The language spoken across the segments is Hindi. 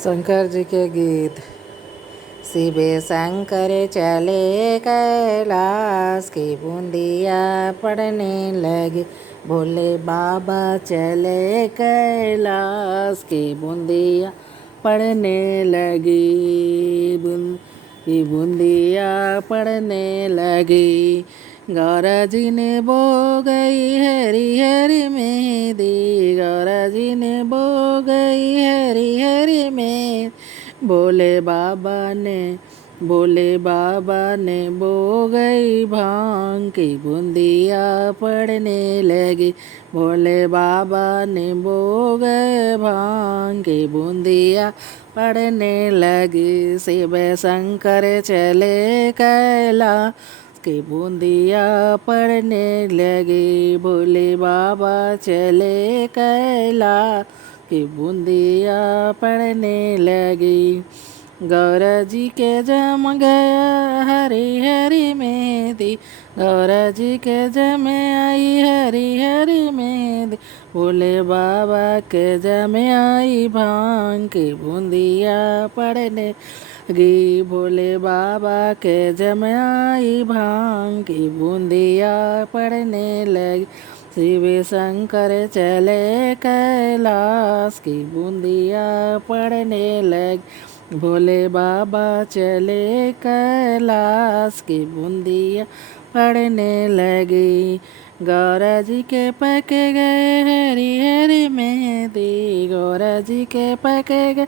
शंकर जी के गीत। शिवे शंकर चले कैलाश की बूंदिया पड़ने लगी। भोले बाबा चले कैलाश की बूंदिया पड़ने लगी। बूंदिया पड़ने लगी। गौरा जी ने बो गई हरी हरी मेहंदी। गौरा जी ने बो गई हरी हरी मेहंदी। भोले बाबा ने बो गई भांग की बूंदिया पड़ने लगी। भोले बाबा ने बो गए भांग की बूंदिया पड़ने लगी। शिव शंकर चले कैलाश की बूंदिया पड़ने लगी। भोले बाबा चले कैलाश की बूंदिया पड़ने लगी। गौरा जी के जम गया हरी हरी मेहंदी। गौरा जी के जम आई हरी हरी मेहंदी। भोले बाबा के जम आई भांग की बूंदिया पड़ने लगी। भोले बाबा के जम आई भांग की बूंदिया पड़ने लगी। शिव शंकर चले कैलाश की बूंदिया पड़ने लगी। भोले बाबा चले कैलाश की बूंदिया पड़ने लगी। गौरा जी के पक गए हरी हरी मेहंदी। गौरा जी के पक गए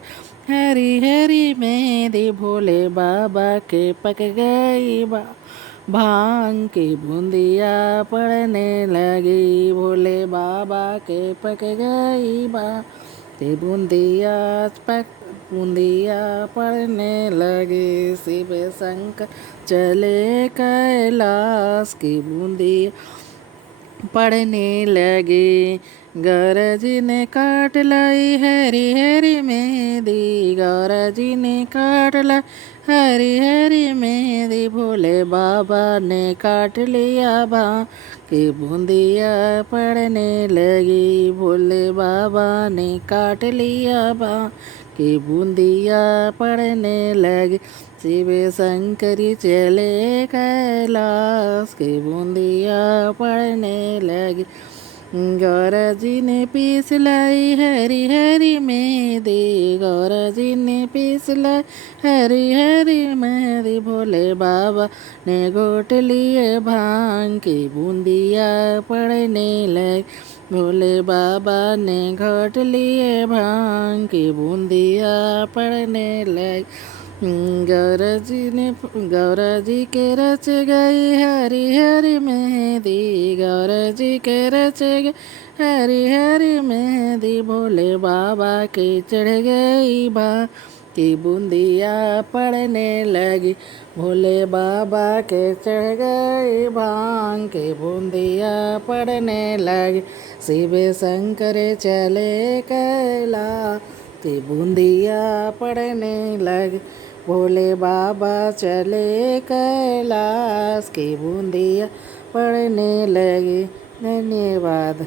हरी हरी मेहंदी। भोले बाबा के पक गई भांग की बूंदिया पड़ने लगी। भोले बाबा के पक गई भांग की बूंदिया पड़ने लगी। शिव शंकर चले कैलाश की बूंदिया पड़ने लगी। गौरा जी ने काट लाई हरी हरी मेहंदी। गौरा जी ने काट लाई हरी हरी मेहंदी। भोले बाबा ने काट लिया भांग की बूंदिया पड़ने लगी। भोले बाबा ने काट लिया भांग की बूंदिया पड़ने लगी। शिव शंकर चले कैलाश की बूंदिया पड़ने लगी। गौरा जी ने पीस लाई हरी हरी मेहंदी। गौरा जी ने पीस लाई हरी हरी मेहंदी। भोले बाबा ने घोट लिए भांग की बूंदिया पड़ने लगी। भोले बाबा ने घोट लिए भांग की बूंदिया पड़ने लगी। गौरा जी के रच गई हरी हरी मेहंदी। गौरा जी के रच गई हरी हरी मेहंदी। भोले बाबा के चढ़ गई भांग की बूंदिया पड़ने लगी। भोले बाबा के चढ़ गई भांग की बूंदिया पड़ने लगी। शिव शंकर चले कैलाश की बूंदिया पड़ने लगी। भोले बाबा चले कैलाश की बूंदिया पड़ने लगी। धन्यवाद।